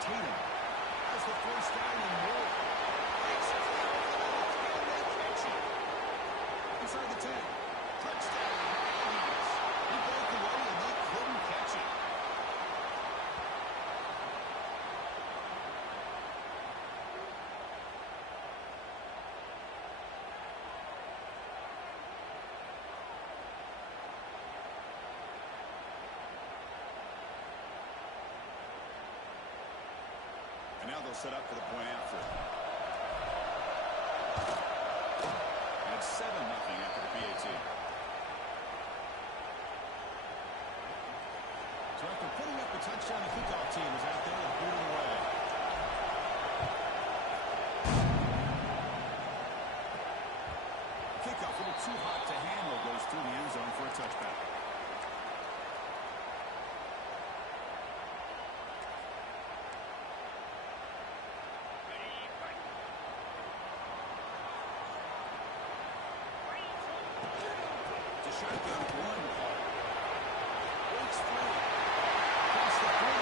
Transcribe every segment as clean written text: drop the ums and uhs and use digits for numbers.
Tatum has the first down and more. Takes it clear over the middle. Can they catch it? Inside the 10. Touchdown. Nice. He broke away and they couldn't catch it. And now they'll set up for the point after. And it's 7-0 after the PAT. So after putting up the touchdown, the kickoff team is out there and booting away. Kickoff a little too hot to handle, goes through the end zone for a touchback. Shotgun one. Breaks through. Across the 3.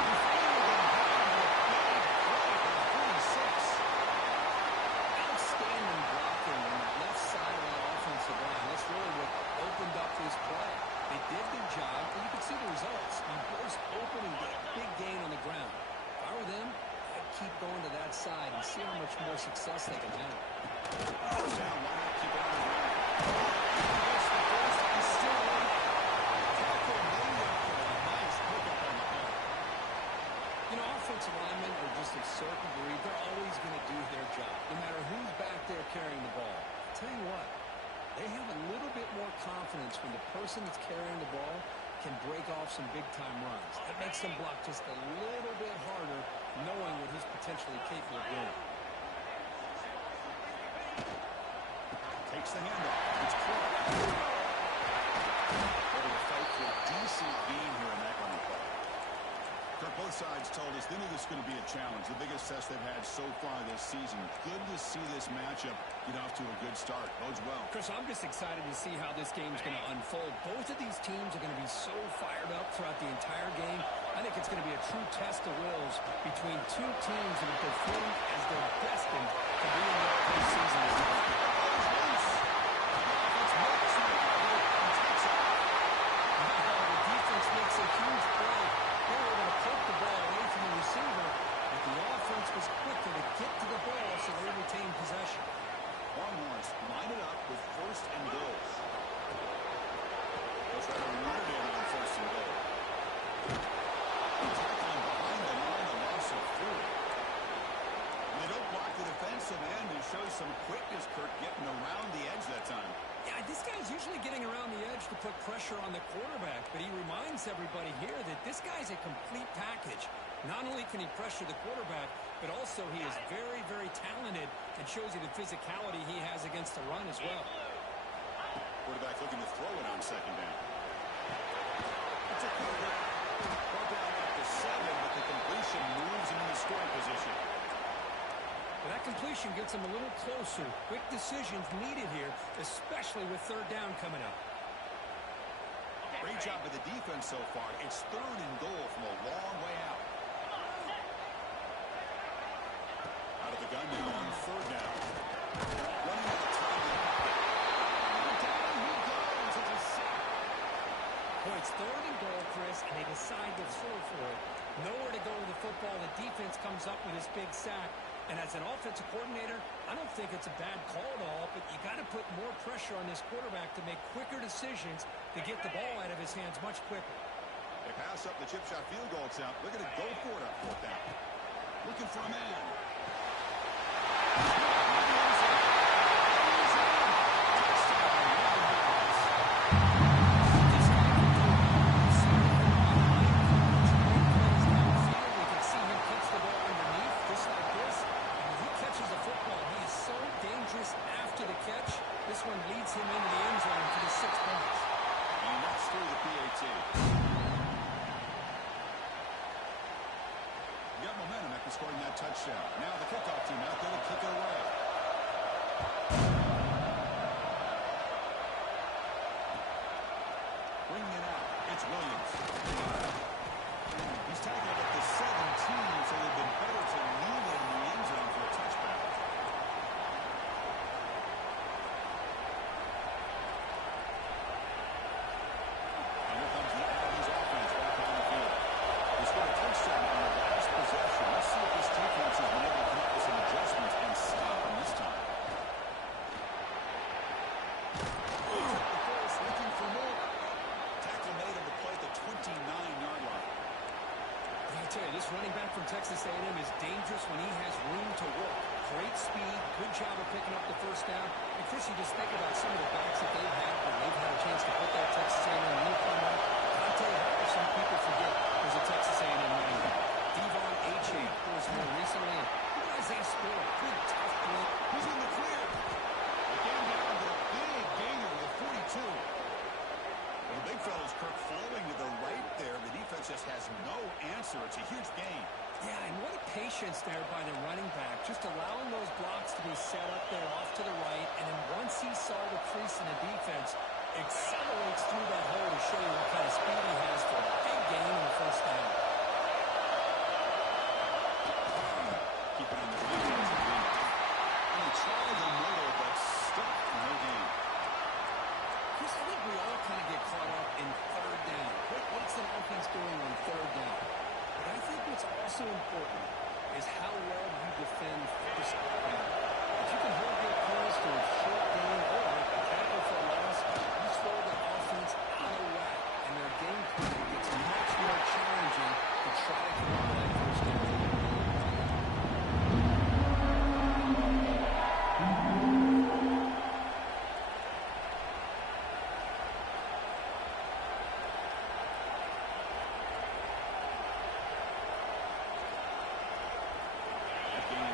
And finally got a big play for 46. Outstanding blocking on the left side of that offensive line. That's really what opened up this play. They did their job, and you can see the results. You burst open and get a big gain on the ground. If I were them, I'd keep going to that side and see how much more success they can have. Down, why not keep it on the ground? You know, offensive linemen are just a certain breed. They're always going to do their job, no matter who's back there carrying the ball. I'll tell you what, they have a little bit more confidence when the person that's carrying the ball can break off some big-time runs. It makes them block just a little bit harder, knowing what he's potentially capable of doing. Takes the handoff. It's Clark. Ready to fight for a decent gain here in that running play. Kirk, both sides told us they knew this was going to be a challenge. The biggest test they've had so far this season. Good to see this matchup get off to a good start. Bodes well. Chris, I'm just excited to see how this game's going to unfold. Both of these teams are going to be so fired up throughout the entire game. I think it's going to be a true test of wills between two teams that have performed as they're destined to be in the postseason. A huge play. They were able to poke the ball away from the receiver, but the offense was quicker to get to the ball, so they retained possession. Longhorns line it up with first and goal. They'll try to run it in on first and goal. Tackling behind the line, a loss of 4. They don't block the defensive end and show some quickness, Kirk, getting around the edge that time. Yeah, this guy's usually getting around the edge to put pressure on the quarterback, but he reminds everybody here that this guy's a complete package. Not only can he pressure the quarterback, but also he is very, very talented and shows you the physicality he has against the run as well. Quarterback looking to throw it on second down. It's a quarterback. Brought down after 7, but the completion moves him into scoring position. But that completion gets him a little closer. Quick decisions needed here, especially with third down coming up. Great job by the defense so far. It's 3rd and goal from a long way out. Out of the gun now on 3rd down. Running out of time. Down he goes. It's a sack. Boy, it's 3rd and goal, Chris, and they decide to throw for it. Nowhere to go with the football. The defense comes up with this big sack. And as an offensive coordinator, I don't think it's a bad call at all, but you got to put more pressure on this quarterback to make quicker decisions to get the ball out of his hands much quicker. They pass up the chip shot field goal attempt. They're going to go for it on 4th down. Looking for a man. This one leads him into the end zone for the 6 points. And that's through the PAT. You got momentum after scoring that touchdown. Now the kickoff team out there to kick it away. Bringing it out, it's Williams. He's tackled at the 17, so it would have been better to leave it in the end zone for a touchback. And here comes the Aggies offense back on the field. They scored a touchdown on the last possession. Let's see if this defense has been able to come up with some adjustments and stop them this time. Looking for more. Tackle made on the play at the 29-yard line. I tell you, this running back from Texas A&M is dangerous when he has room to work. Great speed, good job of picking up the first down. And Chris, you just think about some of the backs that they've had when they've had a chance to put that Texas A&M uniform on. I'll tell you how some people forget there's a Texas A&M running back. Devon Achane, of course, more recently. And look at Isaiah Spiller, good tough blitz. He's in the clear. Again down the big gainer with 42. Well, the big fellow's Kirk flowing to the right there. The defense just has no answer. It's a huge gain. Yeah, and what a patience there by the running back, just allowing those blocks to be set up there off to the right, and then once he saw the crease in the defense, accelerates through that hole to show you what kind of speed he has for a big gain on the first down. Keep it on the defense. And he tried the middle, but stuck for no gain. Chris, I think we all kind of get caught up in third down. What's the offense doing on third down? But I think what's also important is how well you defend first down. If you can hold your opponents to a short gain or a tackle for a loss, you throw the offense out of whack, and their game plan gets much more challenging to try to come up with that first down.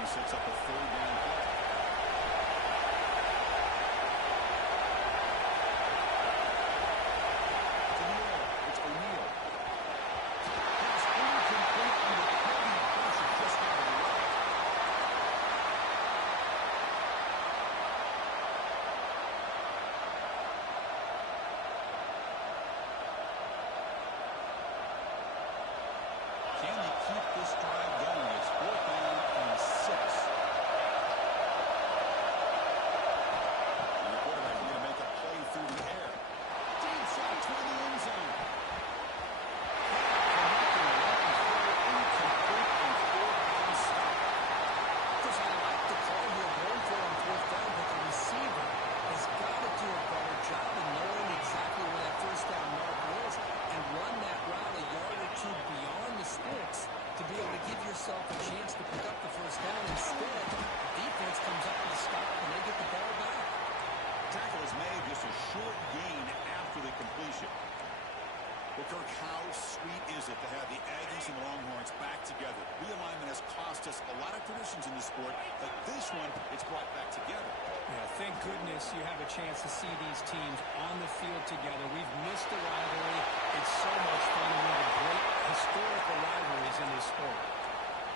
Sets up a third down play. To the air. It's O'Neal. Pass incomplete on the heavy pressure just out of the way. Can they keep this drive going? It's fourth down and 6. And the quarterback going to make a play through the air. Deep shot toward the end zone. Incomplete and fourth down stop. Because I like the call here going for on fourth down, but the receiver has got to do a better job of knowing exactly where that first down mark was and run that route a yard or two beyond the sticks to be able to give yourself a chance to pick up the first down. Instead, the defense comes up with a stop and they get the ball back. Tackle is made, just a short gain after the completion. Well, Kirk, how sweet is it to have the Aggies and Longhorns back together? Realignment has cost us a lot of traditions in the sport, but this one, it's brought back together. Yeah, thank goodness you have a chance to see these teams on the field together. We've missed the rivalry. It's so much fun. We have great historical rivalries in this sport.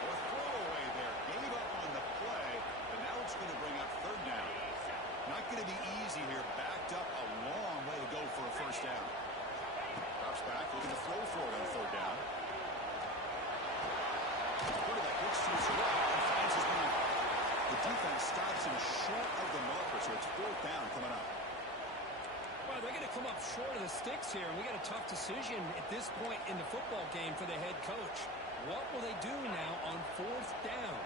Well, throwaway there. Gave up on the play, but now it's going to bring up third down. Not going to be easy here. Backed up a long way to go for a first down. Drops back, looking to throw for it on third down. Quarterback looks to his right and finds his man. The defense stops him short of the marker, so it's fourth down coming up. Well, they're going to come up short of the sticks here, and we got a tough decision at this point in the football game for the head coach. What will they do now on fourth down?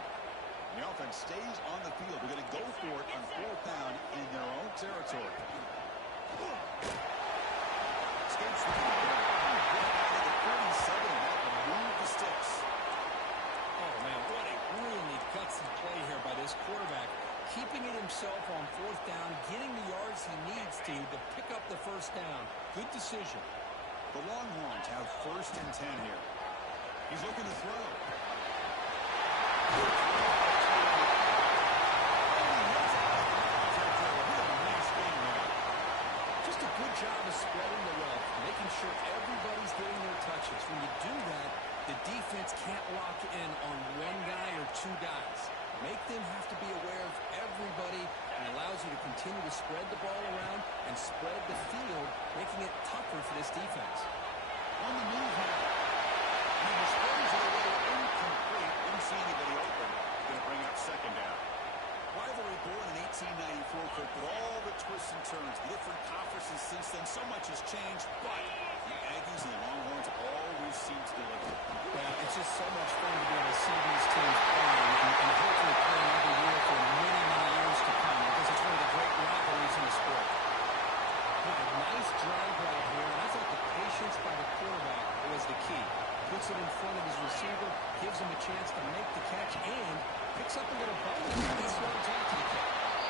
The offense stays on the field. They're going to go for it on fourth down in their own territory. Escapes the right out of the 47 and that will move the sticks. Oh, man, what a really gutsy play here by this quarterback. Keeping it himself on fourth down, getting the yards he needs to pick up the first down. Good decision. The Longhorns have first and 10 here. He's looking to throw. Just a good job of spreading the wealth, making sure everybody's getting their touches. When you do that, the defense can't lock in on one guy or two guys. Make them have to be aware of everybody, and allows you to continue to spread the ball around and spread the field, making it tougher for this defense. On the move now. He displays it away incomplete. Didn't see anybody open. Going to bring up second down. Rivalry born in 1894, Kirk, but all the twists and turns, the different conferences since then, so much has changed, but the Aggies and the Longhorns always seem to deliver. Well, it's just so much fun to be able to see these teams play and hopefully play every year for many, many years to come because it's one of the great rivalries in the sport. Now, a nice drag route here, and I thought the patience by the quarterback was the key. Puts it in front of his receiver, gives him a chance to make the catch, and picks up a little bonus. That's what it's after the catch.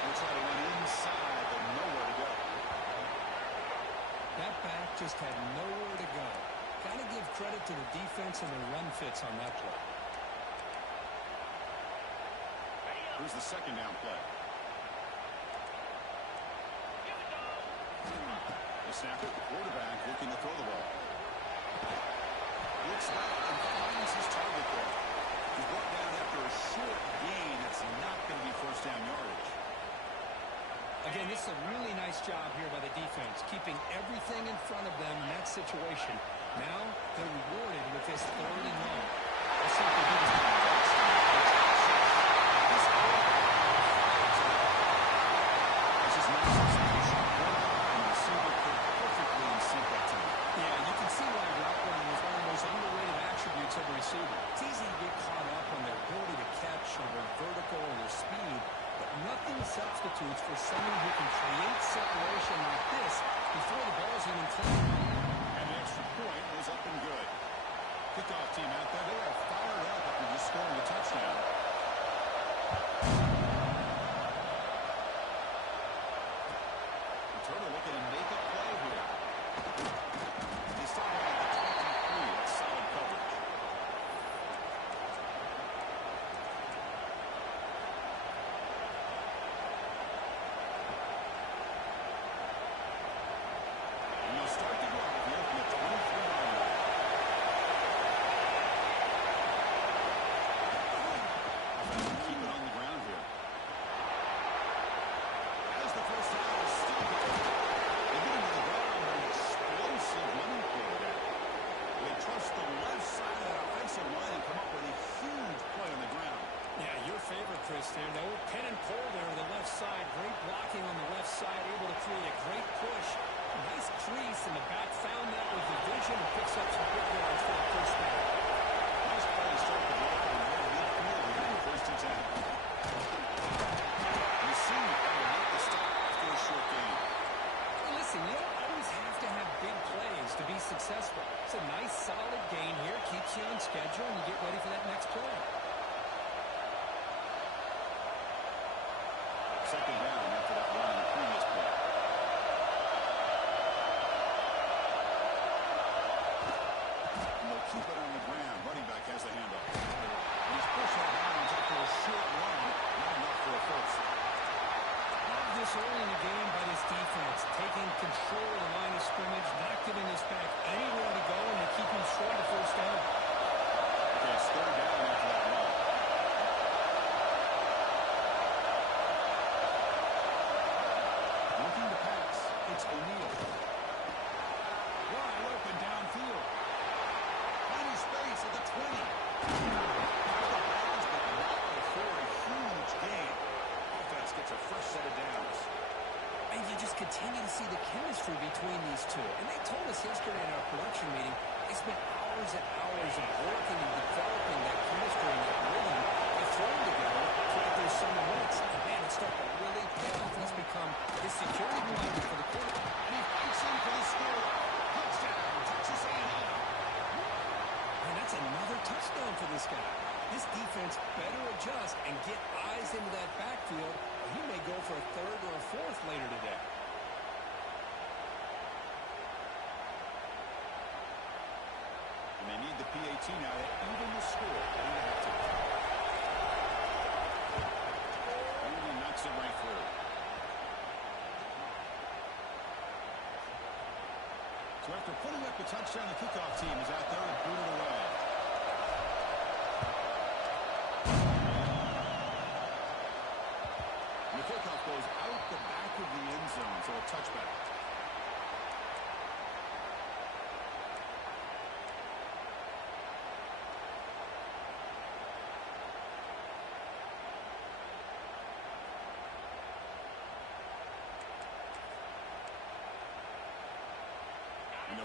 We'll try to run inside, but nowhere to go. That back just had nowhere to go. Got to give credit to the defense and the run fits on that play. Here's the second down play. The snapper, quarterback looking to throw the ball. Looks back and finds his target there. He's brought down after a short gain. That's not going to be first down yardage. Again, this is a really nice job here by the defense, keeping everything in front of them in that situation. Now they're rewarded with this third and long. Let's see if they do this. This is nice execution. And the receiver put perfectly in sync that time. Yeah, you can see why route running is one of the most underrated attributes of a receiver. It's easy to get caught up on their ability to catch or their vertical or their speed, but nothing substitutes for someone who can create separation like this before the ball's even thrown. And the extra point was up and good. Kickoff team out there, they are fired up after just scoring a touchdown. Turner looking to make a play here. They start out at the 23. That's solid coverage. And they'll start the drive here from the 23-line line. Keep it on the ground here. As the first down is still going. They get into the ground with an explosive running play there. They trust the left side of that offensive line and come up with a huge play on the ground. Yeah, your favorite, Chris, there. No pin and pull there on the left side. Great blocking on the left side, able to create a great push. Nice crease, and the back found that with the vision and picks up some big yards for the first down. Nice play to start the block and go midfield here in the first attack. You see how to make the stop after a short game. Well, listen, you don't always have to have big plays to be successful. It's a nice, solid gain here. Keeps you on schedule, and you get ready for that next play. Second down after that run in the previous play. And they'll keep it on the ground. Running back has the handoff. And he's pushed out of bounds after a short run. Not enough for a first. Love this early in the game by this defense, taking control of the line of scrimmage, not giving this back anywhere to go, and they keep him short of first down. Okay, it's third down after that run. Looking to pass. It's O'Neal. Wide open downfield. Plenty space at the 20. Out of bounds, but not before a huge gain. Offense gets a fresh set of downs. And you just continue to see the chemistry between these two. And they told us yesterday in our production meeting, they spent hours and hours of working and developing that chemistry and that rhythm. They've thrown together throughout their summer months. And man, it's starting to really pay off. It's become the security blanket for the quarterback. And he fights in for the score. Touchdown, Texas A&M. And that's another touchdown for this guy. This defense better adjust and get eyes into that backfield, or he may go for a third or a fourth later today. And they need the PAT now to even the score. Only knocks it right through. So after putting up the touchdown, the kickoff team is out there and booted away. The kickoff goes out the back of the end zone, so a touchback.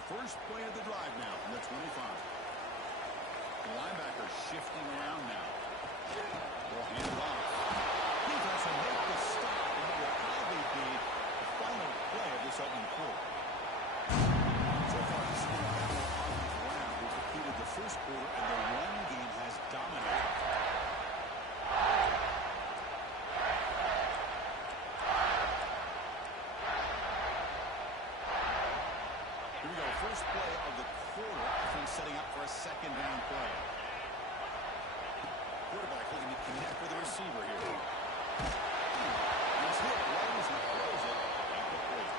first play of the drive now from the 25. The linebacker shifting around now. Will hand it off. Defense will make the stop, and it will probably be the final play of this opening quarter. So far, this has been a battle offensive round. We've completed the first quarter, and the run game has dominated. Here we go. First play of the quarter. Offense setting up for a second down play. Quarterback looking to connect with the receiver here. He's hit right as he throws it. Incomplete.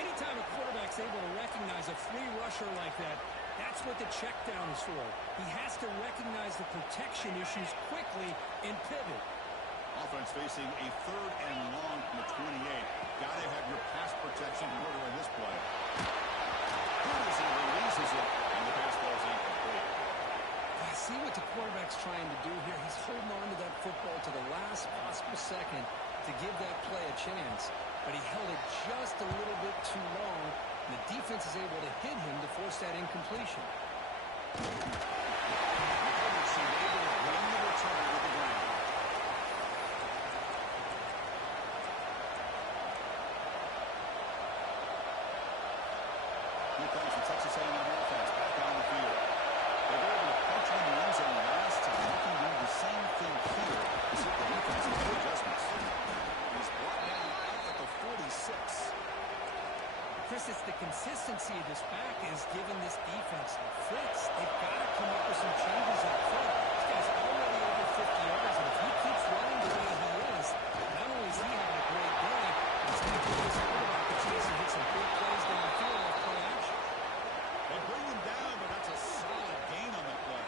Anytime a quarterback's able to recognize a free rusher like that, that's what the check down is for. He has to recognize the protection issues quickly and pivot. Offense facing a third and long from the 28. Got to have your pass protection in order in this play. As he releases it, and the pass ball is incomplete. I see what the quarterback's trying to do here. He's holding on to that football to the last possible second to give that play a chance. But he held it just a little bit too long. And the defense is able to hit him to force that incompletion. Recovery seemed able to bring the return to the ground. Here comes the Texas A&M offense back on the field. They were able to punch in the end zone last time. They can do the same thing here to see if the defense has made adjustments. He's brought down out at the 46. Chris, it's the consistency of this back is giving this defense fits. They've got to come up with some changes up front. This guy's already over 50 yards, and if he keeps running the way he is, not only is he having a great day, he's going to give his quarterback a chance to hit some big plays downfield off play action. They bring him down, but that's a solid gain on the play.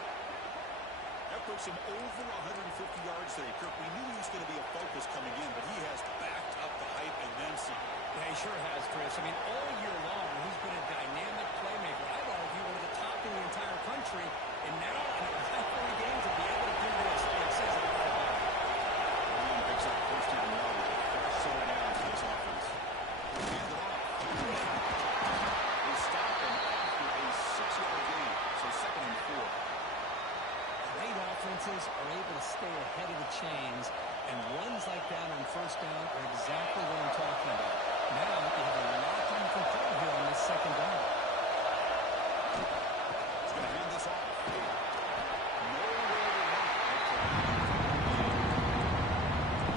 That puts him over 150 yards today. Kirk, we knew he was going to be a focus coming in, but he has backed up the hype and then some. Yeah, he sure has, Chris. I mean, all year long, he's been a dynamic playmaker. I'd argue one of the top in the entire country. And now, in a rivalry game, to be able to do this, it says a lot about him. Ryan picks up first down yardage. Fresh set down to this offense. Hand it off. They stop him after a 6-yard gain. So second and 4. Great offenses are able to stay ahead of the chains, and runs like that on first down are exactly what I'm talking about. Now you have a lot that you can throw here on this second down. He's going to hand this off. Nowhere to run.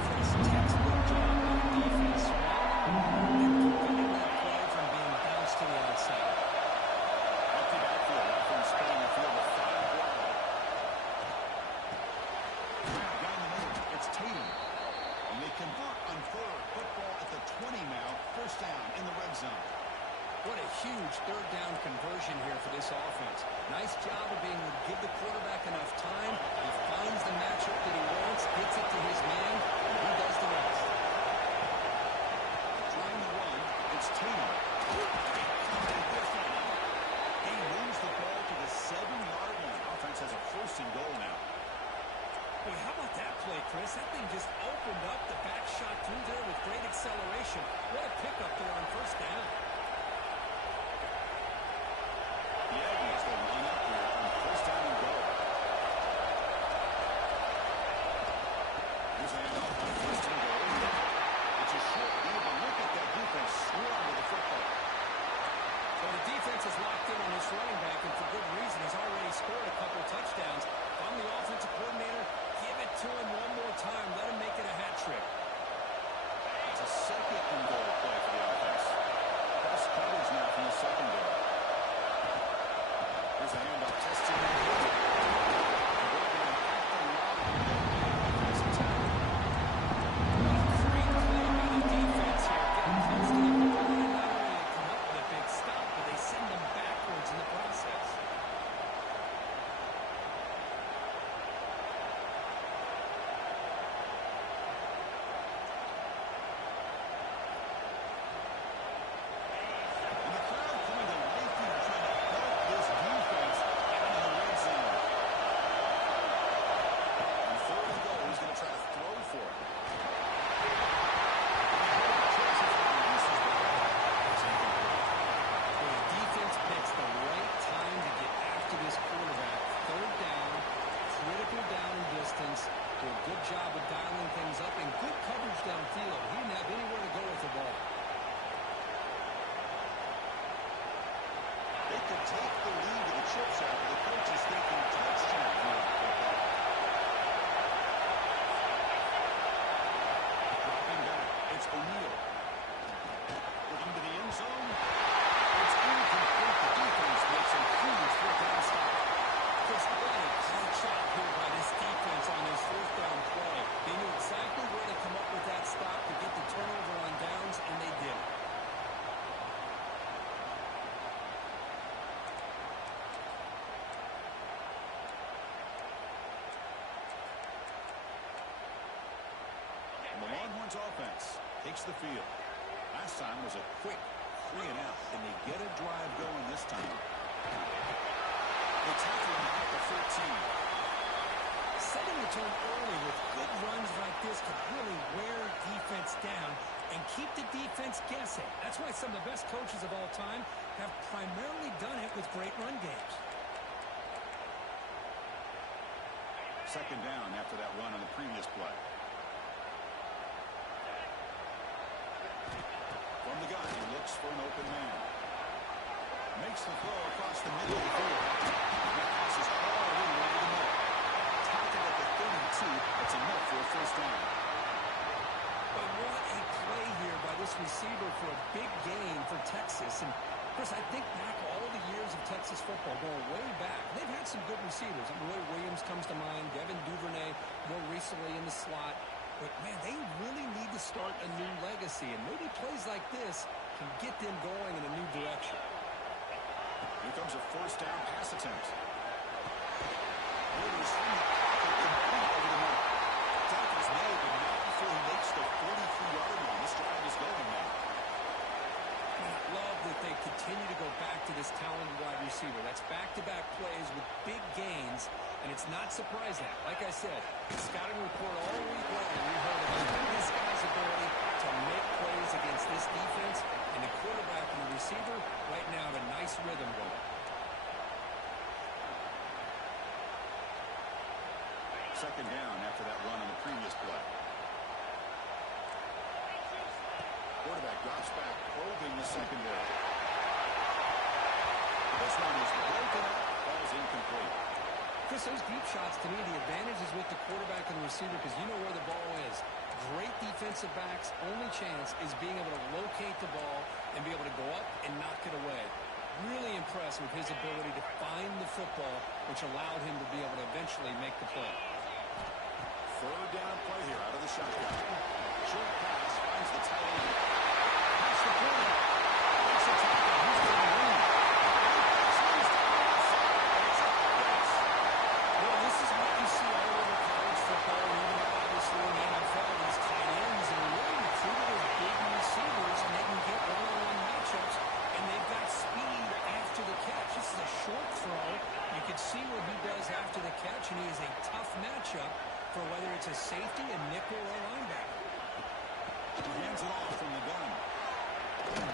First textbook job by the defense. And preventing that play from being bounced to the outside. Empty backfield. Offense spreading the field with 5 wide. Down the middle. It's Tatum. And they convert on third. Football at the 20 now. First down in the red zone. What a huge third down conversion here for this offense. Nice job of being able to give the quarterback enough time. He finds the matchup that he wants, gets it to his man, and he does the rest. Trying to run. It's Tatum. He moves the ball to the 7-yard line. Offense has a first and goal now. Boy, how about that play, Chris? That thing just opened up. The back shot through there with great acceleration. What a pickup there on first down. The Aggies will line up here on first down and goal. Here's a handoff on first and goal. It's a short deal, but look at that defense swarm with the football. So the defense is locked in on this running back, and for good reason. He's already scored a couple touchdowns. If I'm the offensive coordinator, give it to him one more time. Let him make it a hat trick. It's a second and goal play for the offense. take the lead with the chip shot. The coach is thinking touchdown here on football. Dropping back. It's O'Neal. Looking to the end zone. It's incomplete. The defense makes a huge fourth down stop. Chris, what a great shot here by this defense on this fourth down play. They knew exactly where to come up with that stop to get the turnover on downs, and they did it. And the Longhorns offense takes the field. Last time was a quick 3 and out. Can they get a drive going this time? They tackle him at the 14. Setting the tone early with good runs like this could really wear defense down and keep the defense guessing. That's why some of the best coaches of all time have primarily done it with great run games. Second down after that run on the previous play. From the gun, he looks for an open man. Makes the throw across the middle of the field. He passes all the way over the middle. Tackled at the 32. That's enough for a first down. But what a play here by this receiver for a big gain for Texas. And, Chris, I think back all the years of Texas football, going way back, they've had some good receivers. Roy Williams comes to mind, Devin Duvernay more recently in the slot. But, man, they really need to start a new legacy. And maybe plays like this can get them going in a new direction. Here comes a first down pass attempt. Raiders complete over the middle. Tackle's made, but not before he makes the 43-yard line. This drive is going now. I love that they continue to go back to this talented wide receiver. That's back-to-back plays with big gains, and it's not surprising. Like I said, scouting report all week long, we heard about this guy's ability to make plays against this defense, and the quarterback and the receiver right now have a nice rhythm going. Second down after that run on the previous play. Quarterback drops back, probing the secondary. This one is broken up. Ball's incomplete. Chris, those deep shots, to me, the advantage is with the quarterback and the receiver because you know where the ball is. Great defensive backs' only chance is being able to locate the ball and be able to go up and knock it away. Really impressed with his ability to find the football, which allowed him to be able to eventually make the play. Third down play here out of the shotgun. Short pass finds the tight end. Pass the corner. Makes a tackle. Who's going to win? Well, this is what you see all over college football and even obviously in the NFL. These tight ends are really recruited as big receivers, and they can get one-on-one matchups, and they've got speed after the catch. This is a short throw. You can see what he does after the catch, and he is a tough matchup for whether it's a safety, a nickel, or a linebacker. Hands it off from the gun. And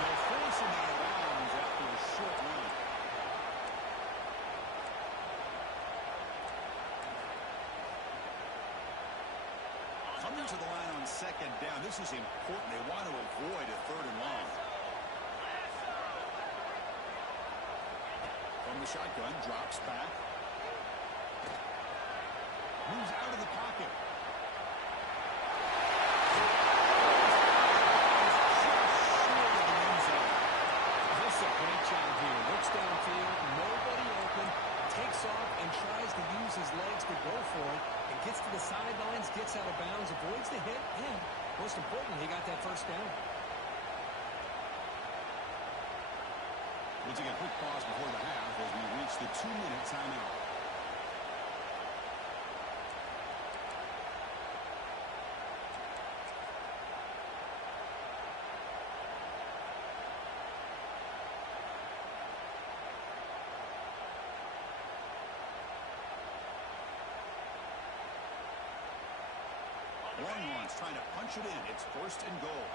they'll force him out of bounds after a short run. Coming to the line on second down. This is important. They want to avoid a third and long. From the shotgun, drops back. Moves out of the pocket. This is a great job here. Looks downfield, nobody open, takes off and tries to use his legs to go for it, and gets to the sidelines, gets out of bounds, avoids the hit, and most importantly, he got that first down. We'll take a quick pause before the half as we reach the 2-minute timeout. Longhorns trying to punch it in. It's first and goal.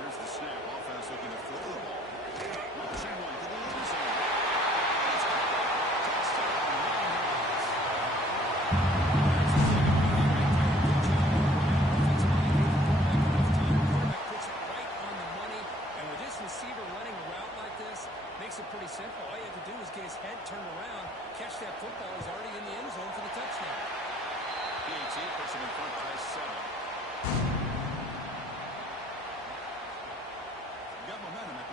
Here's the snap. Offense looking to throw the ball. Launching one to the end zone. Touchdown, Longhorns. Quarterback puts it right on the money.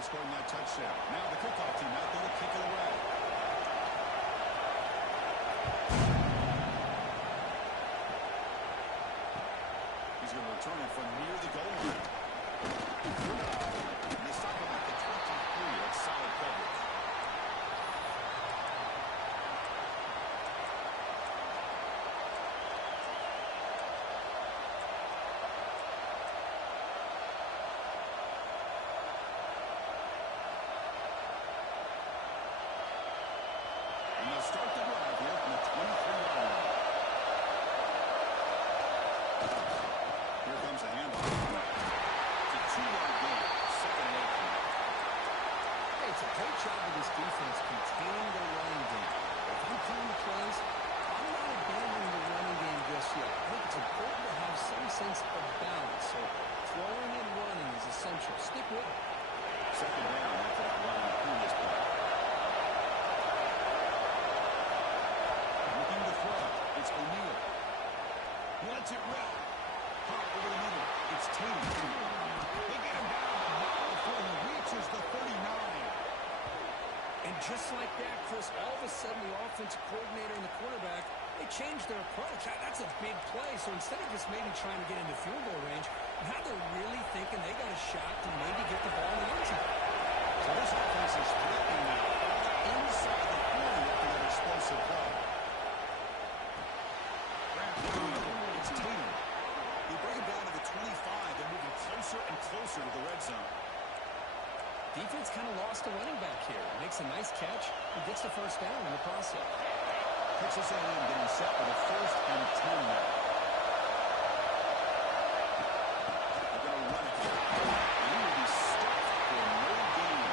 scoring that touchdown. Now the kickoff team out there to kick it away. He's going to return it from near the goal line. And they stop him at the 23. That's solid coverage. And they'll start the drive here from the 23-yard line. Here comes a handoff. It's a 2-yard gain. Second and 8. Hey, it's a great job of this defense containing the running game. If I'm calling the plays, I'm not abandoning the running game just yet. I think it's important to have some sense of balance. So throwing and running is essential. Stick with it. Second down after that run on the previous play. Looking to throw. It's O'Neal. He lets it rip. Hot over the middle. It's Tatum. They get him down the ball before he reaches the 39. And just like that, Chris, all of a sudden the offensive coordinator and the quarterback, they changed their approach. That's a big play. So instead of just maybe trying to get into field goal range, now they're really thinking they got a shot to maybe get the ball in the end zone. So this offense is threatening now. Inside the 40 after that explosive play. It's Tatum. They bring him down to the 25. They're moving closer and closer to the red zone. Defense kind of lost a running back here. Makes a nice catch and gets the first down in the process. Texas A&M getting set for the 1st and 10 now. They're going to run it here. And he will be stuffed for no gain.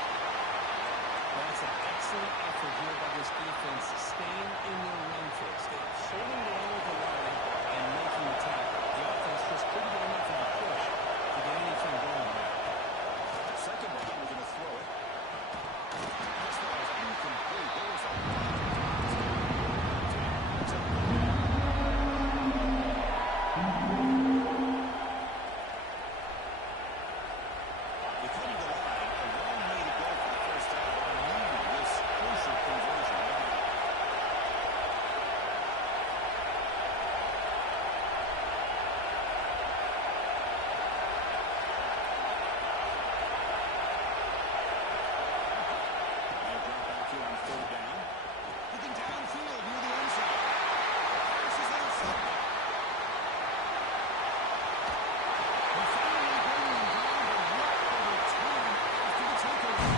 That's an excellent effort here by this defense, staying in their run phase. They're holding the line with the line and making the tackle. The offense just couldn't get enough of a push to get anything going there. Second down, we're going to throw it. This one is incomplete. There was a They're coming to the line. A long way to go for the first down. They're needing this crucial conversion right now. They drop back here on 3rd down. Looking downfield near the end zone. Passes outside. And finally bringing him down to right over 10 after the takeaway.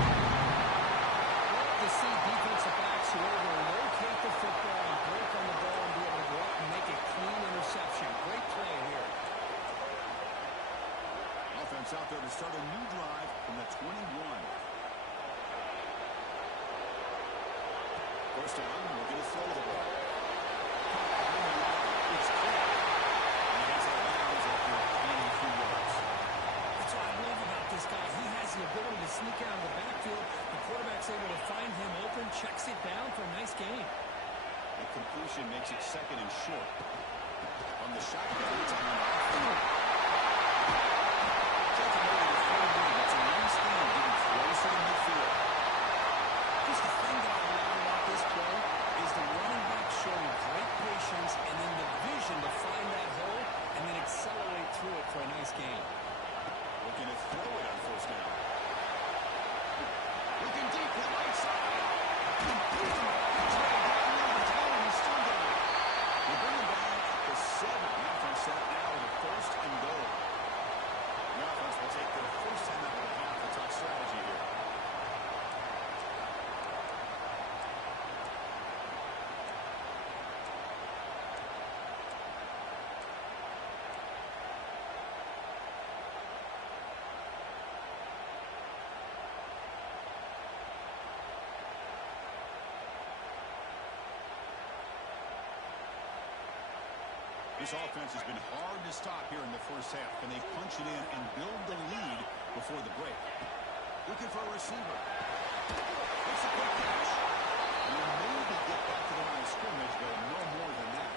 Love to see defensive backs who are able to locate the football and break on the ball and be able to go out and make a clean interception. Great play here. Offense out there to start a new drive from the 21. First down, we're going to throw the ball. It's clear. And he gets out of bounds after gaining a few yards. That's what I love about this guy. He has the ability to sneak out of the backfield. The quarterback's able to find him open, checks it down for a nice gain. The completion makes it 2nd and short. On the shotgun, it's a handoff. Taken over to 41. That's a nice game, getting closer to midfield. Just the thing that I love about this play is the running back showing great patience and then the vision to find that hole and then accelerate through it for a nice gain. Looking to throw it on 1st down. Looking deep to the right side. Touchdown down near the 10, and he's still down. They bring him down at the 7. The offense set up now with a 1st and goal. The offense will take their first time out of the half. The top strategy here. This offense has been hard to stop here in the first half. Can they punch it in and build the lead before the break? Looking for a receiver. It's a quick catch. And will maybe get back to the line of scrimmage, but no more than that.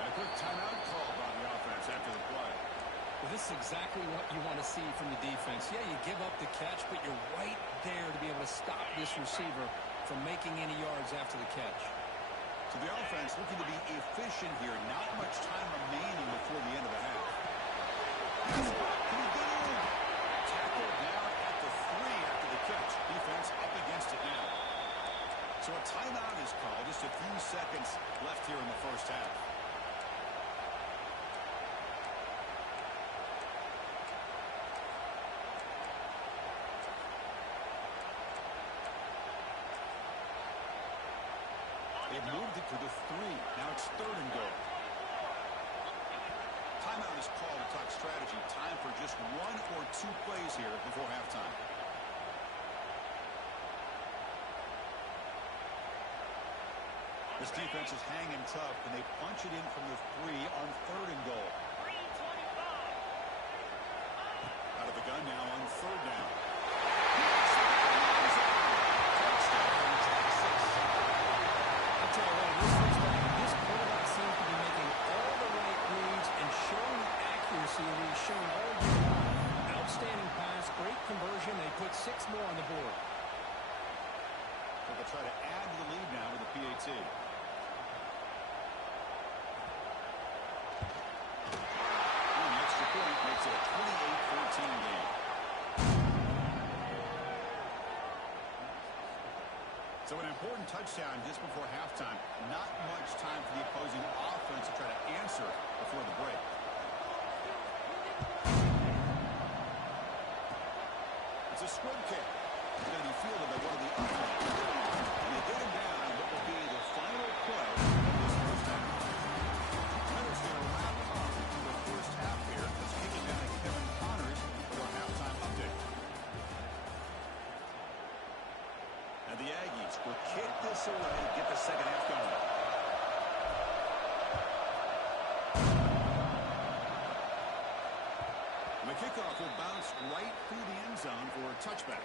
And a quick timeout call by the offense after the play. Well, this is exactly what you want to see from the defense. Yeah, you give up the catch, but you're right there to be able to stop this receiver from making any yards after the catch. So the offense looking to be efficient here. Not much time remaining before the end of the half. Can he get in? Tackled down at the 3 after the catch. Defense up against it now. So a timeout is called. Just a few seconds left here in the first half. They've moved it to the 3. Now it's 3rd and goal. Timeout is called to talk strategy. Time for just 1 or 2 plays here before halftime. This defense is hanging tough, and they punch it in from the 3 on 3rd and goal. Out of the gun now on 3rd down. I'll tell you what, this quarterback seems to be making all the right reads and showing the accuracy that he's shown all year. Outstanding pass, great conversion. They put 6 more on the board. So they'll try to add to the lead now with the PAT. And the extra point makes it a 28-14 game. So an important touchdown just before halftime. Not much time for the opposing offense to try to answer before the break. It's a squib kick. It's going to be fielded by one of the offense. And they get him down on what will be the final play of this first half. Riders going to wrap up the first half here. Let's kick it down to Kevin Connors for our halftime update. And the Aggies will kick this away to get the second half going. And the kickoff will bounce right through the end zone for a touchback.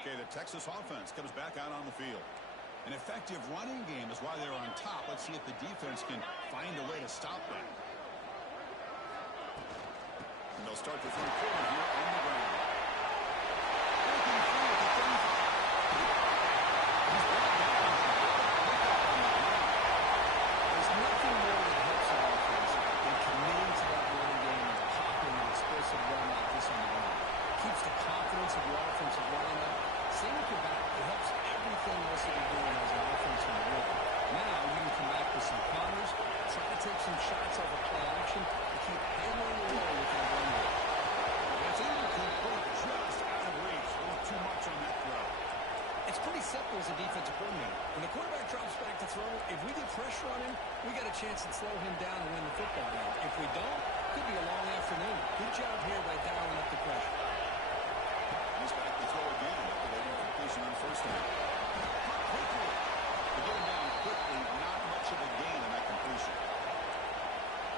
Okay, the Texas offense comes back out on the field. An effective running game is why they're on top. Let's see if the defense can find a way to stop that. And they'll start the third quarter here on the ground. Breaking through at the 35. He's brought down. There's nothing more that helps an offense than committing to that running game and popping an explosive run like this on the ground. Keeps the confidence of your offensive line up. Same with your back. It helps everything else that you're doing as an offensive rhythm. Now you can come back with some counters, try to take some shots off of play action, and keep hammering away with that run game. That's incomplete, just out of reach. A little too much on that throw. It's pretty simple as a defensive coordinator. When the quarterback drops back to throw, if we get pressure on him, we got a chance to slow him down and win the football game. If we don't, it could be a long afternoon. Good job here by dialing up the pressure. He's back to throw again after they get completion on first down. Quickly. To get him down quickly, not much of a gain on that completion.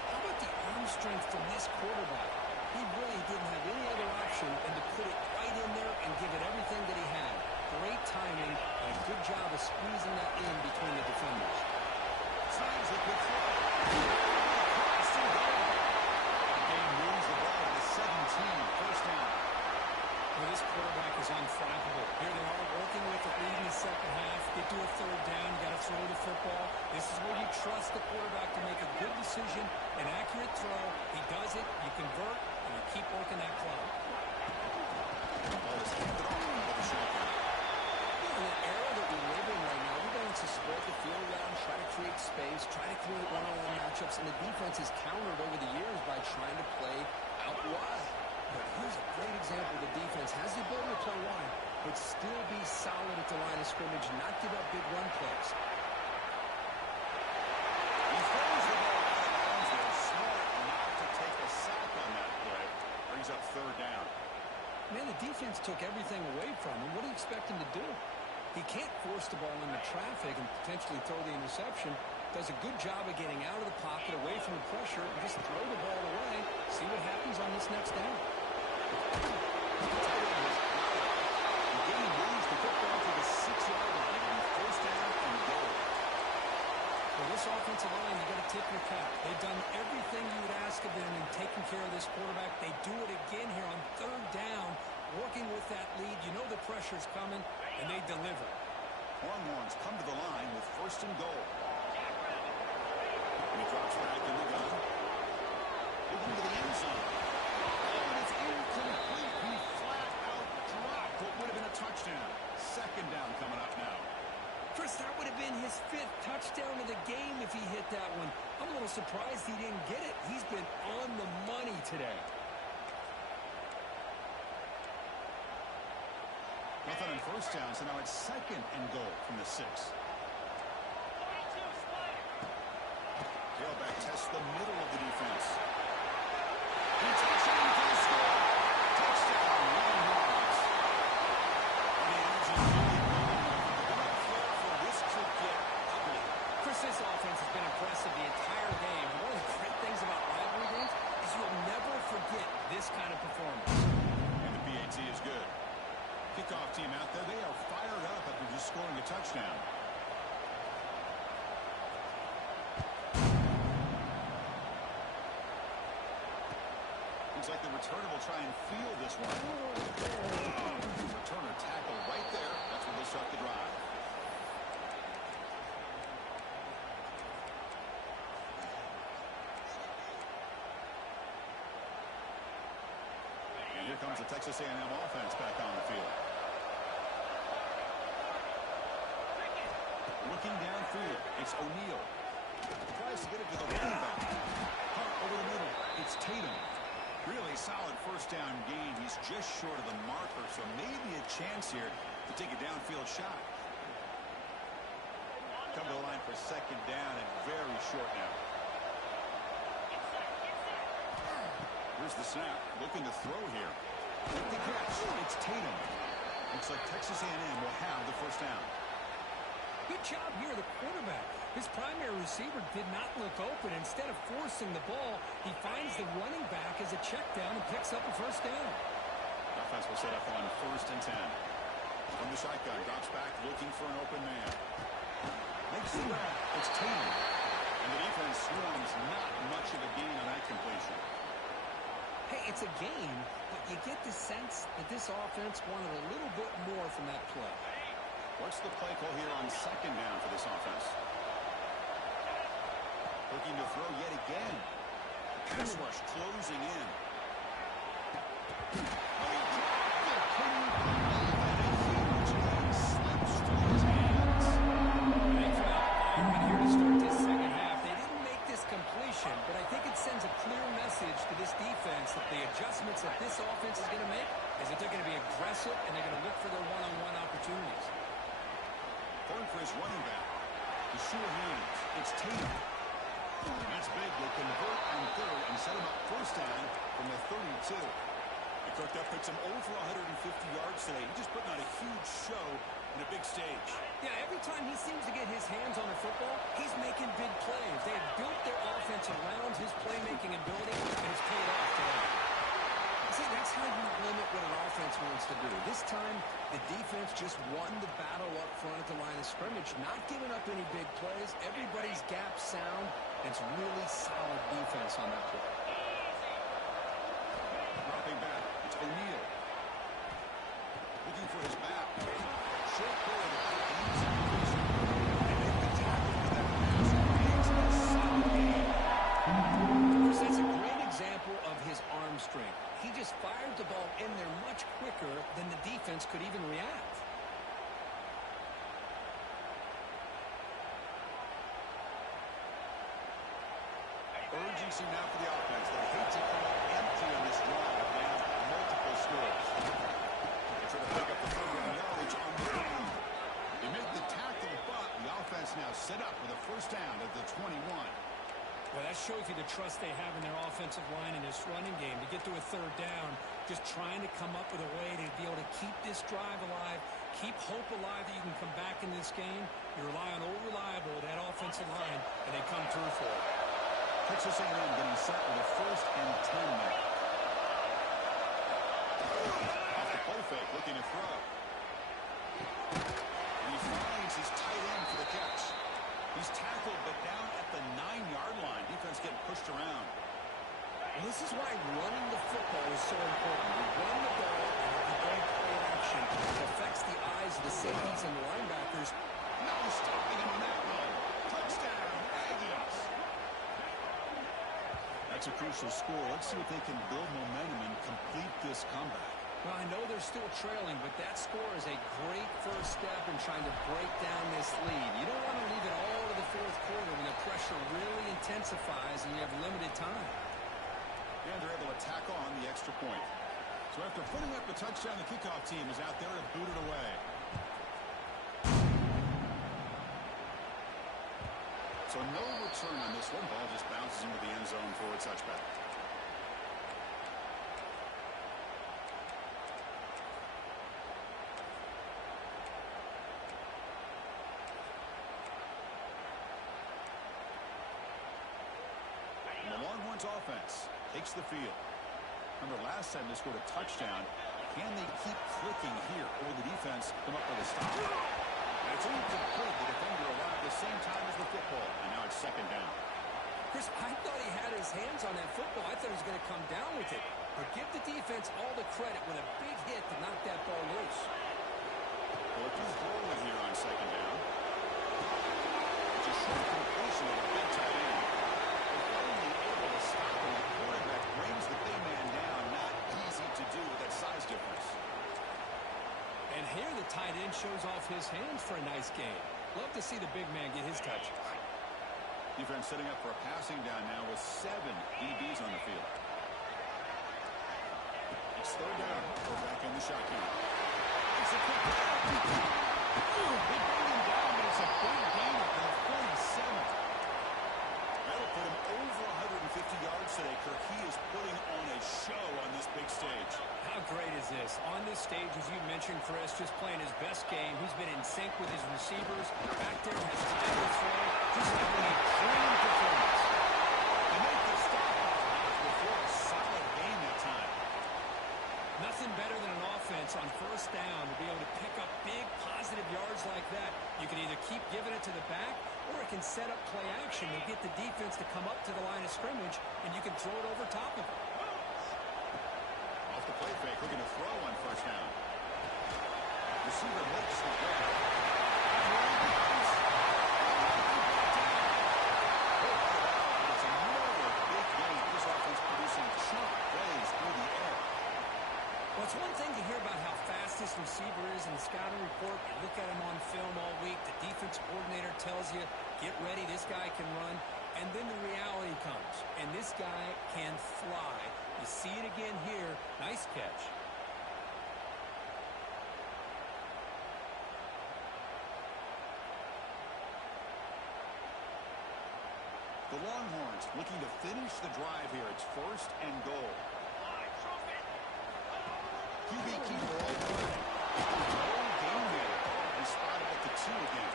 How about the arm strength from this quarterback? He really didn't have any other option than to put it right in there and give it everything that he had. Great timing and a good job of squeezing that in between the defenders. Signs a good throw. Crossed and gone. The game moves the ball to 17. First down. Well, this quarterback is unflappable. Here they are working with the lead in the second half. Get to a third down. You got to throw the football. This is where you trust the quarterback to make a good decision, an accurate throw. He does it. You convert, and you keep working that clock. Ball is handed off by the shotgun. In the era that we live in right now, we're going to spread the field around, try to create space, try to create one-on-one matchups, and the defense has countered over the years by trying to play out wide. But here's a great example. The defense has the ability to play wide, but still be solid at the line of scrimmage, not give up big run plays. He throws the ball out of bounds there. Smart not to take a sack on that play. Brings up third down. Man, the defense took everything away from him. What do you expect him to do? He can't force the ball into traffic and potentially throw the interception. does a good job of getting out of the pocket, away from the pressure, and just throw the ball away. See what happens on this next down. Getting moves the football to the 6-yard line on first down and goal. For this offensive line, you got to tip your cap. They've done everything you would ask of them in taking care of this quarterback. They do it again here on third down, working with that lead. You know the pressure's coming, and they deliver. Longhorns come to the line with first and goal. He drops back in the gun. Looking to the end zone. And it's incomplete. He flat out dropped what would have been a touchdown. Second down coming up now. Chris, that would have been his 5th touchdown of the game if he hit that one. I'm a little surprised he didn't get it. He's been on the money today. Nothing on first down, so now it's second and goal from the 6. Tailback tests the middle of the defense. He takes it in for the score. Touchdown, Longhorns. And the energy really building. Not careful, this could get ugly. Chris, this offense has been impressive the entire game. One of the great things about rivalry games is you'll never forget this kind of performance. And the PAT is good. Kickoff team out there, they are fired up after just scoring a touchdown. Looks like the returner will try and field this one. Returner tackle right there. That's where they start the drive. And here comes the Texas A&M offense back on the field. Looking downfield, it's O'Neal. Tries to get it to the running back. Hunt over the middle. It's Tatum. Really solid first down gain. He's just short of the marker, so maybe a chance here to take a downfield shot. Come to the line for second down and very short now. Here's the snap. Looking to throw here. With the catch, it's Tatum. Looks like Texas A&M will have the first down. Good job here, the quarterback. His primary receiver did not look open. Instead of forcing the ball, he finds the running back as a check down and picks up a first down. Offense will set up on first and 10. From the shotgun, drops back, looking for an open man. Makes the grab. It's Tatum. And the defense swarms not much of a gain on that completion. Hey, it's a game, but you get the sense that this offense wanted a little bit more from that play. What's the play call here on second down for this offense? Looking to throw yet again. Pass rush closing in. Oh, he dropped it. Couldn't believe it. A huge play slips through his hands. They come out firing here to start this second half. They didn't make this completion, but I think it sends a clear message to this defense that the adjustments that this offense is going to make is that they're going to be aggressive and they're going to look for their one-on-one opportunities. Third for his running back. The sure hands. It's Tatum. That's big. They convert on third and set him up first down from the 32. And Cook, that puts him over 150 yards today. He's just putting on a huge show in a big stage. Yeah, every time he seems to get his hands on the football, he's making big plays. They have built their offense around his playmaking ability, and it's paid off today. See, that's how you limit what an offense wants to do. This time, the defense just won the battle up front at the line of scrimmage, not giving up any big plays. Everybody's gap sound. It's really solid defense on that play. Dropping back. It's O'Neal. Looking for his back. Short play of the quick and easy completion. And make the tackle for that pass. Makes a solid game. Of course, that's a great example of his arm strength. He just fired the ball in there much quicker than the defense could even react. Urgency now for the offense. They hate to come up empty on this drive. They have multiple scores. They try to pick up the third down yardage on the ground. They make the tackle, but the offense now set up with a first down at the 21. Well, that shows you the trust they have in their offensive line in this running game to get to a third down, just trying to come up with a way to be able to keep this drive alive, keep hope alive that you can come back in this game. You rely on old reliable, that offensive line, and they come through for it. Texas A&M getting set with a 1st and 10 now. Off the play fake, looking to throw. And he finds his tight end for the catch. He's tackled, but down at the 9-yard line. Defense getting pushed around. Well, this is why running the football is so important. You run the ball, and if you don't play action, it affects the eyes of the safeties and the linebackers. No stopping him on that one. Touchdown, Aggies. That's a crucial score. Let's see if they can build momentum and complete this comeback. Well, I know they're still trailing, but that score is a great first step in trying to break down this lead. You don't want to leave it all to the fourth quarter when the pressure really intensifies and you have limited time. And they're able to tack on the extra point. So after putting up the touchdown, the kickoff team is out there to boot it away. So no return on this one. Ball just bounces into the end zone for a touchback. And the Longhorns offense takes the field. Remember, last time they scored a touchdown. Can they keep clicking here, or the defense come up with a stop? And it's incomplete. The defender arrived at the same time as the football, and now it's 2nd down. Chris, I thought he had his hands on that football. I thought he was going to come down with it. But give the defense all the credit with a big hit to knock that ball loose. Looking forward here on 2nd down. It's a short completion of a big tight end. Finally able to stop him. The quarterback brings the big man down. Not easy to do with that size difference. And here the tight end shows off his hands for a nice game. Love to see the big man get his touch. Defense setting up for a passing down now with 7 DBs on the field. It's 3rd down. Go back in the shotgun. It's a quick down. They bring him down, but it's a big gain up in the 47. That'll put him over 150 yards today, Kirk. He is putting on a show on this big stage. How great is this? On this stage, as you mentioned, Chris, just playing his best game. He's been in sync with his receivers. Back there has time to throw. Just having a clean performance. They make the stop before a solid game that time. Nothing better than an offense on 1st down to be able to pick up big positive yards like that. You can either keep giving it to the back, or it can set up play action and get the defense to come up to the line of scrimmage, and you can throw it over top of it. Off the play fake, looking to throw on 1st down. Receiver makes the play. It's another big game. This offense producing chunk plays through the air. Well, it's one thing to hear about how fast this receiver is in the scouting report. You look at him on film all week. The defense coordinator tells you, get ready, this guy can run. And then the reality comes, and this guy can fly. You see it again here. Nice catch. The Longhorns looking to finish the drive here. It's 1st and goal. QB keeper all the way. No game there. He spotted at the 2 again.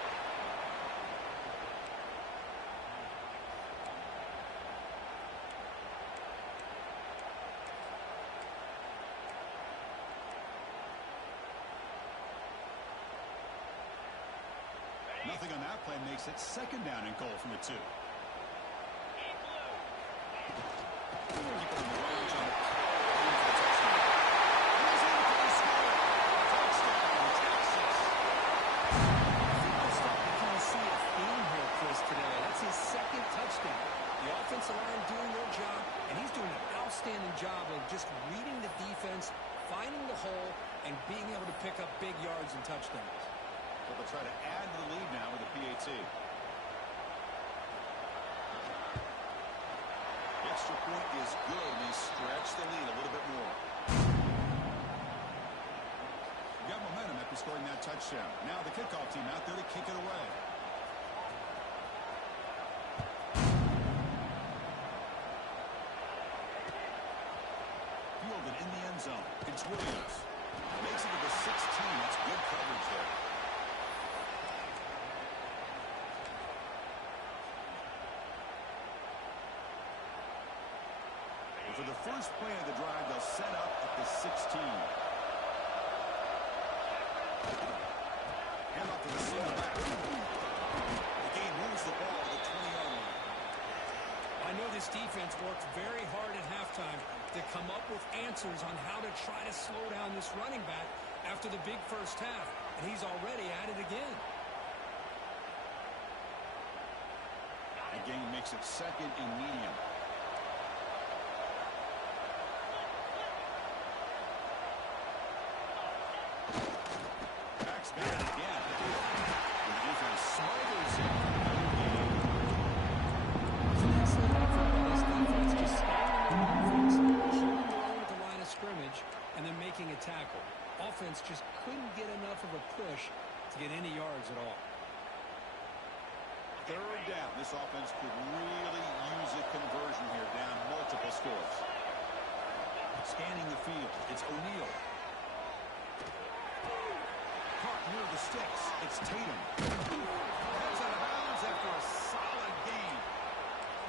Nothing on that play makes it 2nd down and goal from the 2. Job of just reading the defense, finding the hole, and being able to pick up big yards and touchdowns. But they'll try to add to the lead now with a PAT. Extra point is good, and they stretch the lead a little bit more. Got momentum after scoring that touchdown. Now the kickoff team out there to kick it away. zone. It's Williams. Makes it to the 16. That's good coverage there. And for the first play of the drive, they'll set up at the 16. Hand off to the center back. The game moves the ball to the 20-yard line. I know this defense worked very hard at halftime to come up with answers on how to try to slow down this running back after the big first half, and he's already at it again. The game makes it second and medium. Backs got it again. The defense smothers him. This defense just staying on offense, holding their own at the line of scrimmage, and then making a tackle. Offense just couldn't get enough of a push to get any yards at all. Third down. This offense could really use a conversion here, down multiple scores. Scanning the field. It's O'Neal. Caught near the sticks. It's Tatum. Comes out of bounds after a solid game.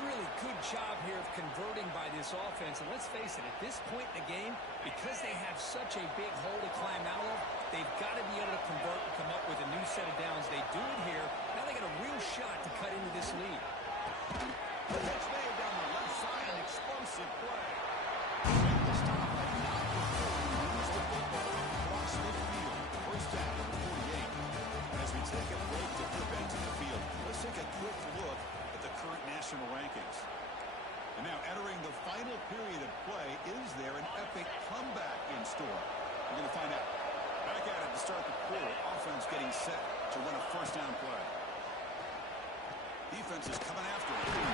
Really good job here of converting by this offense. And let's face it, at this point in the game, because they have such a big hole to climb out of, they've got to be able to convert and come up with a new set of downs. They do it here. Now they got a real shot to cut into this lead. The catch made down the left side. An explosive play. Make the stop, but not before he moves the football across midfield. First down at the 48. As we take a break to put back to the field, let's take a quick look at the current national rankings. And now entering the final period of play, is there an epic comeback in store? We're going to find out. Back at it to start the quarter. Offense getting set to run a first down play. Defense is coming after him.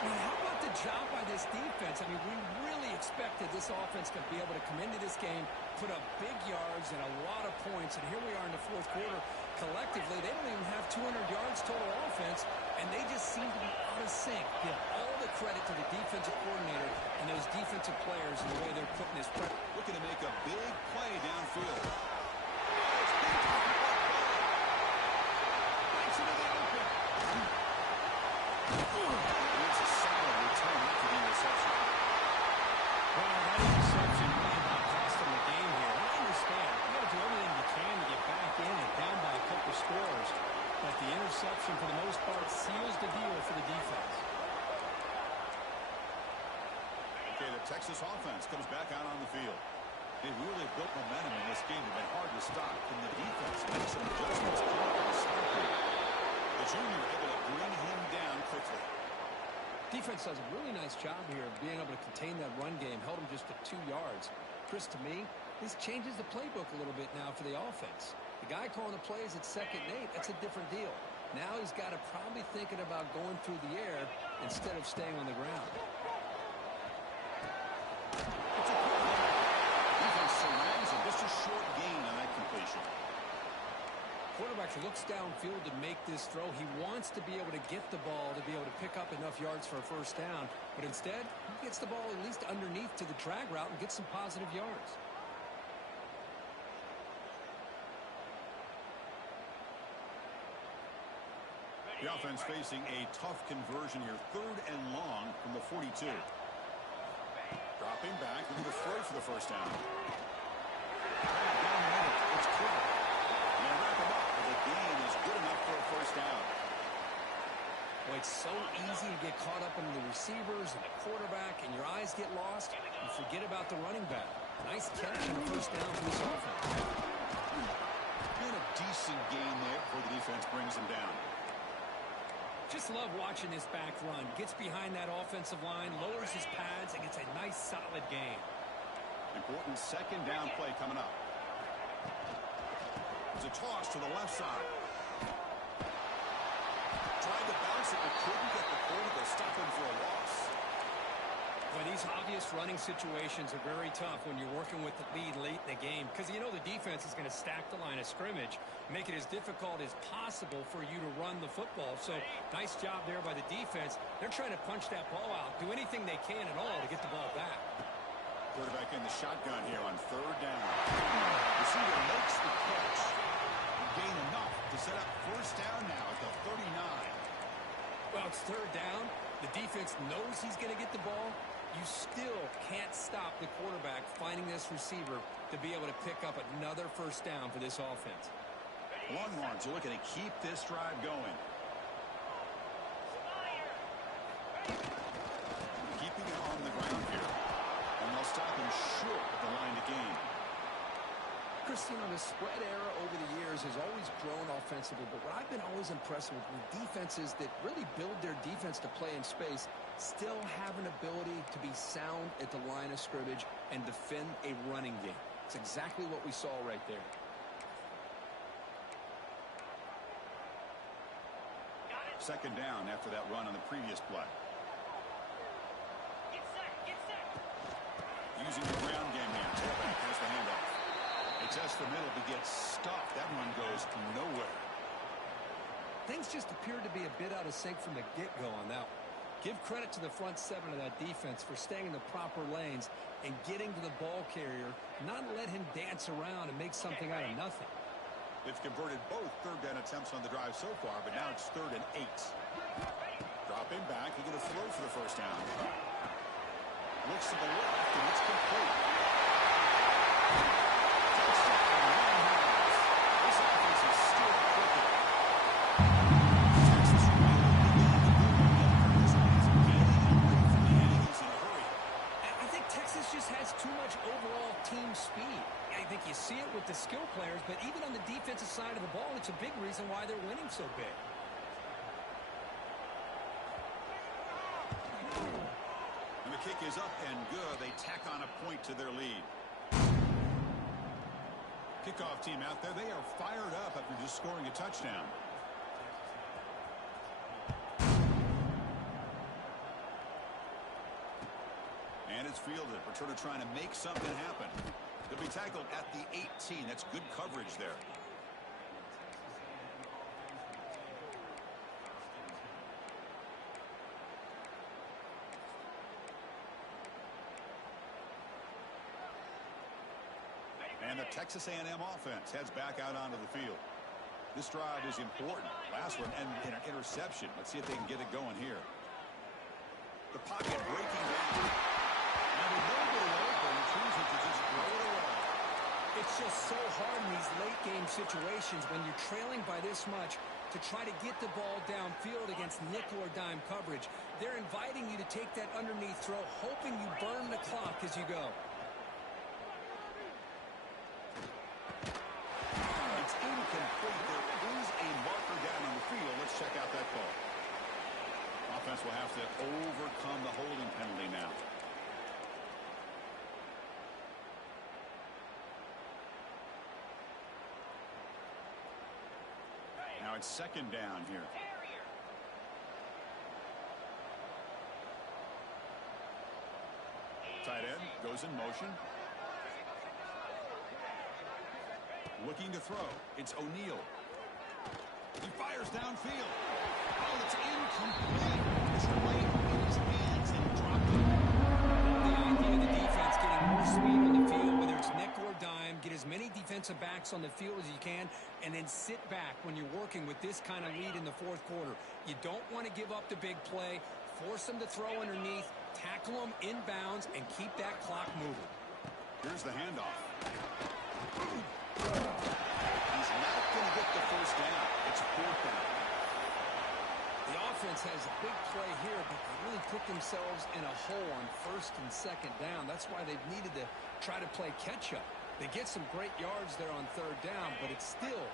Now, how about the job by this defense? I mean, we really expected this offense to be able to come into this game, put up big yards and a lot of points, and here we are in the fourth quarter. Collectively, they don't even have 200 yards total offense, and they just seem to be out of sync. Give all the credit to the defensive coordinator and those defensive players and the way they're putting this pressure. Looking to make a big play downfield. It's a solid return after the interception. Well, that interception really about cost them the game here. I understand. You got to do everything you can to get back in and down by a couple scores. But the interception, for the most part, seals the deal for the defense. Okay, the Texas offense comes back out on the field. They really built momentum in this game. They've been hard to stop. Can the defense make some adjustments? The junior able to bring him down quickly. Defense does a really nice job here of being able to contain that run game. Held him just at 2 yards. Chris, to me, this changes the playbook a little bit now for the offense. The guy calling the plays at 2nd and 8, that's a different deal. Now he's got to probably thinking about going through the air instead of staying on the ground. Defense surrounds him. Just a short gain on that completion. Quarterback looks downfield to make this throw. He wants to be able to get the ball to be able to pick up enough yards for a first down. But instead, he gets the ball at least underneath to the drag route and gets some positive yards. The offense facing a tough conversion here. 3rd and long from the 42. Dropping back, looking to throw for the first down. Down the middle, it's Clark. And they wrap him up, but the gain is good enough for a first down. Boy, it's so easy to get caught up in the receivers and the quarterback, and your eyes get lost. You forget about the running back. Nice catch and a first down for this offense. And a decent gain there before the defense brings him down. Just love watching this back run. Gets behind that offensive line, lowers his pads, and gets a nice, solid gain. Important 2nd down play coming up. It's a toss to the left side. Tried to bounce it, but couldn't get the quarterback. Stop him for a loss. The Well, these obvious running situations are very tough when you're working with the lead late in the game because you know the defense is going to stack the line of scrimmage, make it as difficult as possible for you to run the football. So nice job there by the defense. They're trying to punch that ball out, do anything they can at all to get the ball back. Quarterback in the shotgun here on third down. Receiver makes the catch. Gain enough to set up first down now at the 39. Well, it's third down. The defense knows he's going to get the ball. You still can't stop the quarterback finding this receiver to be able to pick up another first down for this offense. Longhorns are looking to keep this drive going. Keeping it on the ground here. And they'll stop him short of the line to gain. Christian, the spread era over the years has always grown offensively, but what I've been always impressed with defenses that really build their defense to play in space still have an ability to be sound at the line of scrimmage and defend a running game. It's exactly what we saw right there. Second down after that run on the previous play. Using the ground game here. Tailback has the handoff. They test the middle, but gets stuffed. That one goes nowhere. Things just appeared to be a bit out of sync from the get-go on that one. Give credit to the front seven of that defense for staying in the proper lanes and getting to the ball carrier, not let him dance around and make something out of nothing. They've converted both third down attempts on the drive so far, but now it's 3rd and 8. Dropping back, he's going to throw for the first down. Looks to the left, and it's complete. This offense is still clicking. Texas I think Texas just has too much overall team speed. I think you see it with the skill players, but even on the defensive side of the ball, it's a big reason why they're winning so big. And the kick is up and good. They tack on a point to their lead. Kickoff team out there, they are fired up after just scoring a touchdown. And it's fielded. Returner trying to make something happen. He'll be tackled at the 18. That's good coverage there. And the Texas A&M offense heads back out onto the field. This drive is important. Last one and an interception. Let's see if they can get it going here. The pocket breaking down. And with nobody open, choosing to just throw it away. It's just so hard in these late game situations when you're trailing by this much to try to get the ball downfield against nickel or dime coverage. They're inviting you to take that underneath throw, hoping you burn the clock as you go. It's incomplete. There is a marker down on the field. Let's check out that call. Offense will have to overcome the holding penalty now. Now it's second down here. Tight end goes in motion. Looking to throw. It's O'Neal. He fires downfield. Oh, it's incomplete. It's right in his hands and dropped it. The idea of the defense getting more speed on the field, whether it's nickel or dime, get as many defensive backs on the field as you can, and then sit back when you're working with this kind of lead in the fourth quarter. You don't want to give up the big play, force them to throw underneath, tackle them inbounds, and keep that clock moving. Here's the handoff. He's not going to get the first down. It's 4th down. The offense has a big play here, but they really put themselves in a hole on 1st and 2nd down. That's why they've needed to try to play catch-up. They get some great yards there on 3rd down, but it's still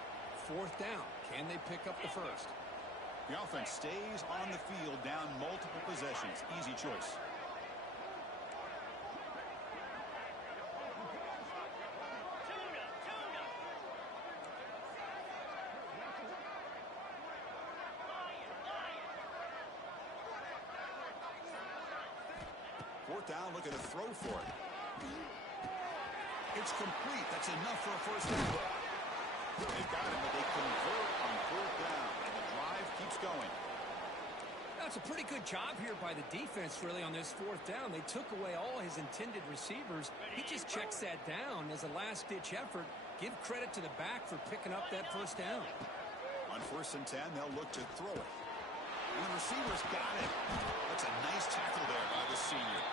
4th down. Can they pick up the first? The offense stays on the field down multiple possessions. Easy choice. fourth down, looking to throw for it. It's complete. That's enough for a first down. They've got him, but they convert on fourth down, and the drive keeps going. That's a pretty good job here by the defense, really, on this fourth down. They took away all his intended receivers. He just checks that down as a last-ditch effort. Give credit to the back for picking up that first down. On 1st and 10, they'll look to throw it. And the receiver's got it. That's a nice tackle there by the senior.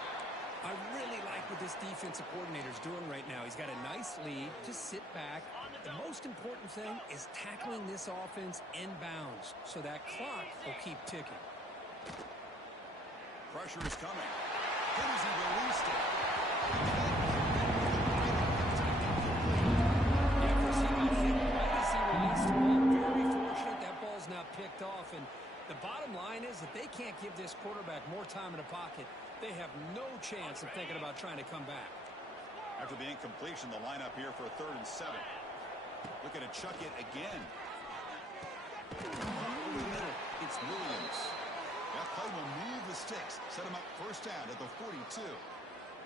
I really like what this defensive coordinator's doing right now. He's got a nice lead. Just sit back. The most important thing is tackling this offense inbounds so that clock will keep ticking. Pressure is coming. Good as he released it. Yeah, Chris, he got hit right as he released the ball. Very fortunate that ball's not picked off. And the bottom line is that they can't give this quarterback more time in the pocket. They have no chance of thinking about trying to come back. After the incompletion, the lineup here for a 3rd and 7. Looking to chuck it again. Over the middle, it's Williams. That play will move the sticks. Set him up first down at the 42.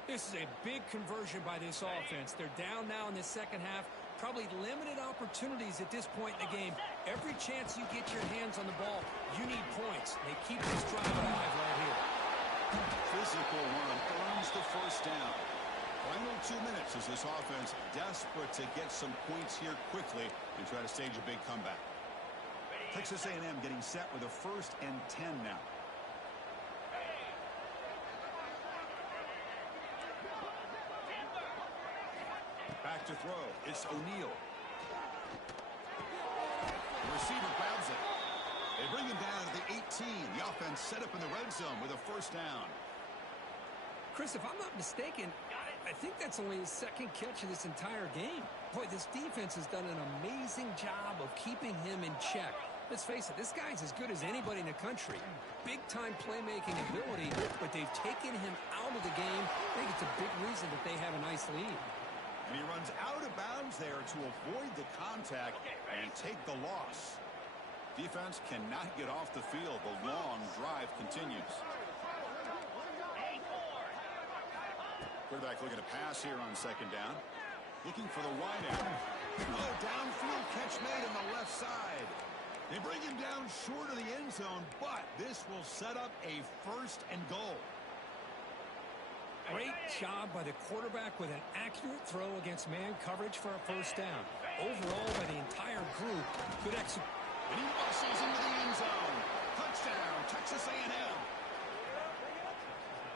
This is a big conversion by this offense. They're down now in the second half. Probably limited opportunities at this point in the game. Every chance you get your hands on the ball, you need points. They keep this drive alive right here. Physical run earns the first down. Final 2 minutes as this offense desperate to get some points here quickly and try to stage a big comeback. Texas A&M getting set with a 1st and 10 now. Back to throw. It's O'Neal. The receiver grabs it. They bring him down to the 18. The offense set up in the red zone with a first down. Chris, if I'm not mistaken, I think that's only his second catch of this entire game. Boy, this defense has done an amazing job of keeping him in check. Let's face it, this guy's as good as anybody in the country. Big-time playmaking ability, but they've taken him out of the game. I think it's a big reason that they have a nice lead. And he runs out of bounds there to avoid the contact and take the loss. Defense cannot get off the field. The long drive continues. Quarterback looking to pass here on 2nd down. Looking for the wide out. Oh, downfield catch made on the left side. They bring him down short of the end zone, but this will set up a 1st and goal. Great job by the quarterback with an accurate throw against man coverage for a first down. Overall, by the entire group, good execution. And he muscles into the end zone. Touchdown, Texas A&M.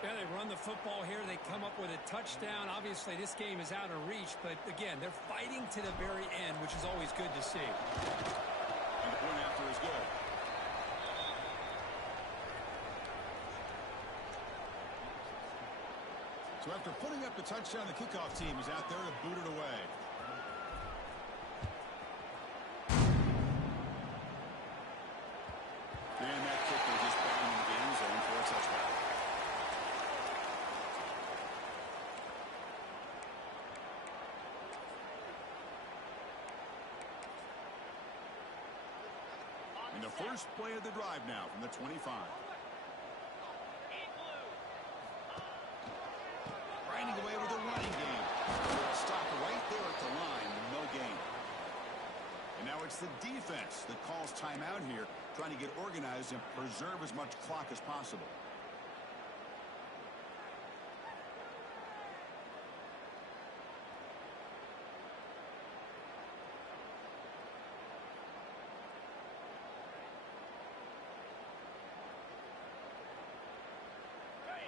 Yeah, they run the football here. They come up with a touchdown. Obviously, this game is out of reach, but again, they're fighting to the very end, which is always good to see. And the point after is good. So after putting up the touchdown, the kickoff team is out there to boot it away. And that kicker just banged into the end zone for a touchdown. And the first play of the drive now from the 25. Grinding away with a running game. Stop right there at the line. No gain. And now it's the defense that calls timeout here, trying to get organized and preserve as much clock as possible.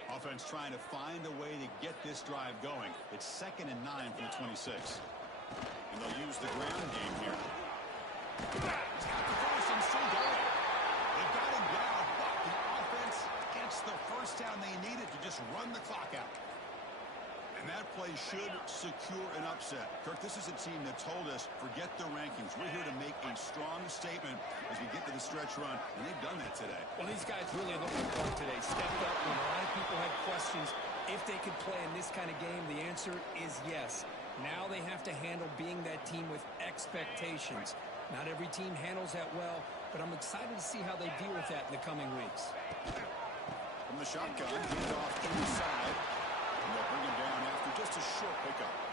Offense trying to find a way to get this drive going. It's 2nd and 9 from the 26. And they'll use the ground game here. It's got the first and still going. They've got him down, but the offense gets the first down they needed to just run the clock out. And that play should secure an upset. Kirk, this is a team that told us, forget the rankings. We're here to make a strong statement as we get to the stretch run, and they've done that today. Well, these guys really looking for it today. Stepped up when a lot of people had questions if they could play in this kind of game. The answer is yes. Now they have to handle being that team with expectations. Not every team handles that well, but I'm excited to see how they deal with that in the coming weeks. From the shotgun, hand off inside. And they'll bring him down after just a short pickup.